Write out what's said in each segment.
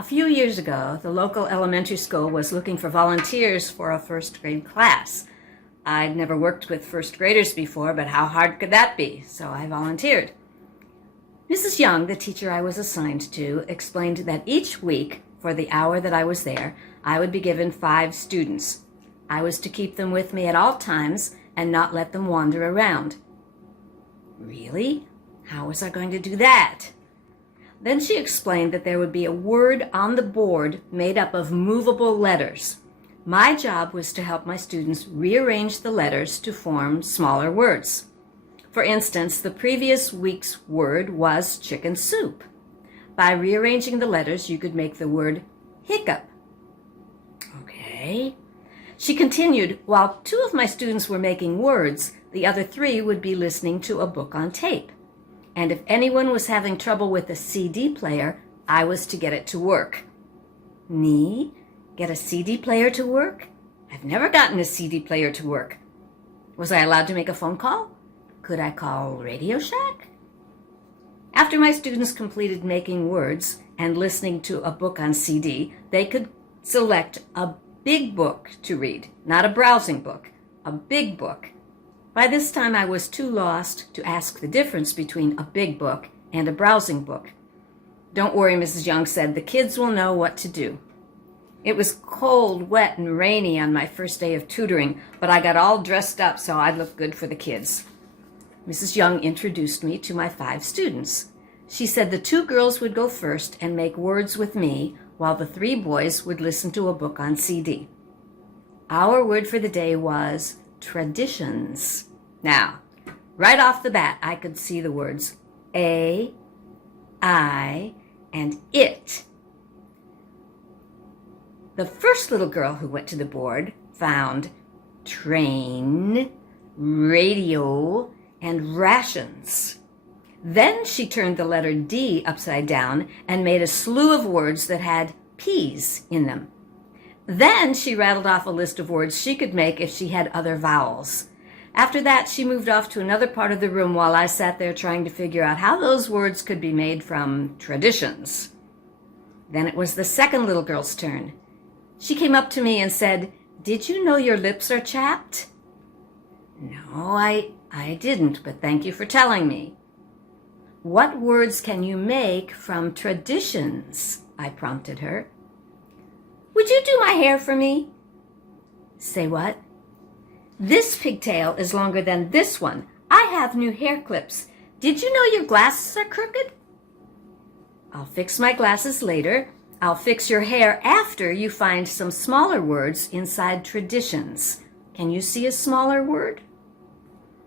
A few years ago, the local elementary school was looking for volunteers for a first grade class. I'd never worked with first graders before, but how hard could that be? So I volunteered. Mrs. Young, the teacher I was assigned to, explained that each week, for the hour that I was there, I would be given 5 students. I was to keep them with me at all times and not let them wander around. Really? How was I going to do that? Then she explained that there would be a word on the board made up of movable letters. My job was to help my students rearrange the letters to form smaller words. For instance, the previous week's word was chicken soup. By rearranging the letters, you could make the word hiccup. Okay. She continued, while 2 of my students were making words, the other 3 would be listening to a book on tape. And if anyone was having trouble with a CD player, I was to get it to work. Me? Get a CD player to work? I've never gotten a CD player to work. Was I allowed to make a phone call? Could I call Radio Shack? After my students completed making words and listening to a book on CD, they could select a big book to read, not a browsing book, a big book. By this time, I was too lost to ask the difference between a big book and a browsing book. Don't worry, Mrs. Young said, the kids will know what to do. It was cold, wet, and rainy on my first day of tutoring, but I got all dressed up so I'd look good for the kids. Mrs. Young introduced me to my 5 students. She said the 2 girls would go first and make words with me, while the 3 boys would listen to a book on CD. Our word for the day was traditions. Now, right off the bat, I could see the words a, I, and it. The first little girl who went to the board found train, radio, and rations. Then she turned the letter D upside down and made a slew of words that had P's in them. Then she rattled off a list of words she could make if she had other vowels. After that, she moved off to another part of the room while I sat there trying to figure out how those words could be made from traditions. Then it was the second little girl's turn. She came up to me and said, "Did you know your lips are chapped?" No, I didn't, but thank you for telling me. What words can you make from traditions? I prompted her. Would you do my hair for me? Say what? This pigtail is longer than this one. I have new hair clips. Did you know your glasses are crooked? I'll fix my glasses later. I'll fix your hair after you find some smaller words inside traditions. Can you see a smaller word?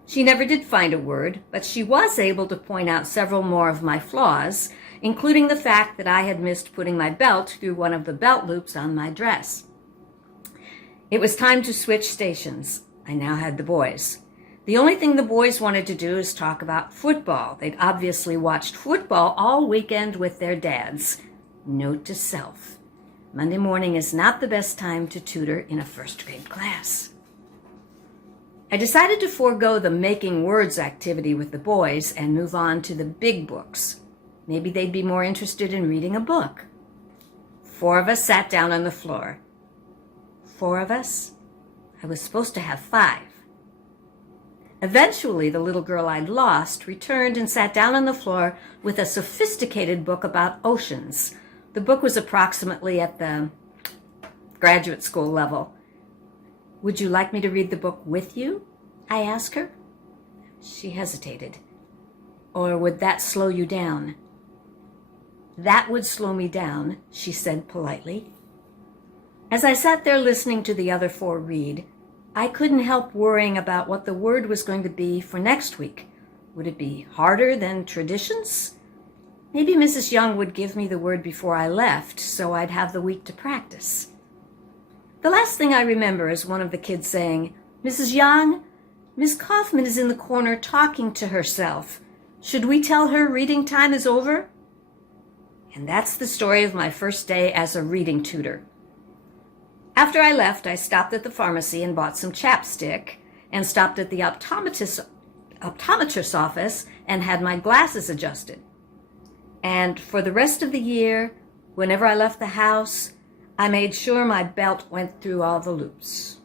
She never did find a word, but she was able to point out several more of my flaws, including the fact that I had missed putting my belt through one of the belt loops on my dress. It was time to switch stations. I now had the boys. The only thing the boys wanted to do is talk about football. They'd obviously watched football all weekend with their dads. Note to self: Monday morning is not the best time to tutor in a first grade class. I decided to forego the making words activity with the boys and move on to the big books. Maybe they'd be more interested in reading a book. 4 of us sat down on the floor. 4 of us? I was supposed to have 5. Eventually, the little girl I'd lost returned and sat down on the floor with a sophisticated book about oceans. The book was approximately at the graduate school level. Would you like me to read the book with you? I asked her. She hesitated. Or would that slow you down? That would slow me down, she said politely. As I sat there listening to the other 4 read, I couldn't help worrying about what the word was going to be for next week. Would it be harder than traditions? Maybe Mrs. Young would give me the word before I left, so I'd have the week to practice. The last thing I remember is one of the kids saying, "Mrs. Young, Miss Kaufman is in the corner talking to herself. Should we tell her reading time is over?" And that's the story of my first day as a reading tutor. After I left, I stopped at the pharmacy and bought some chapstick, and stopped at the optometrist's office and had my glasses adjusted. And for the rest of the year, Whenever I left the house, I made sure my belt went through all the loops.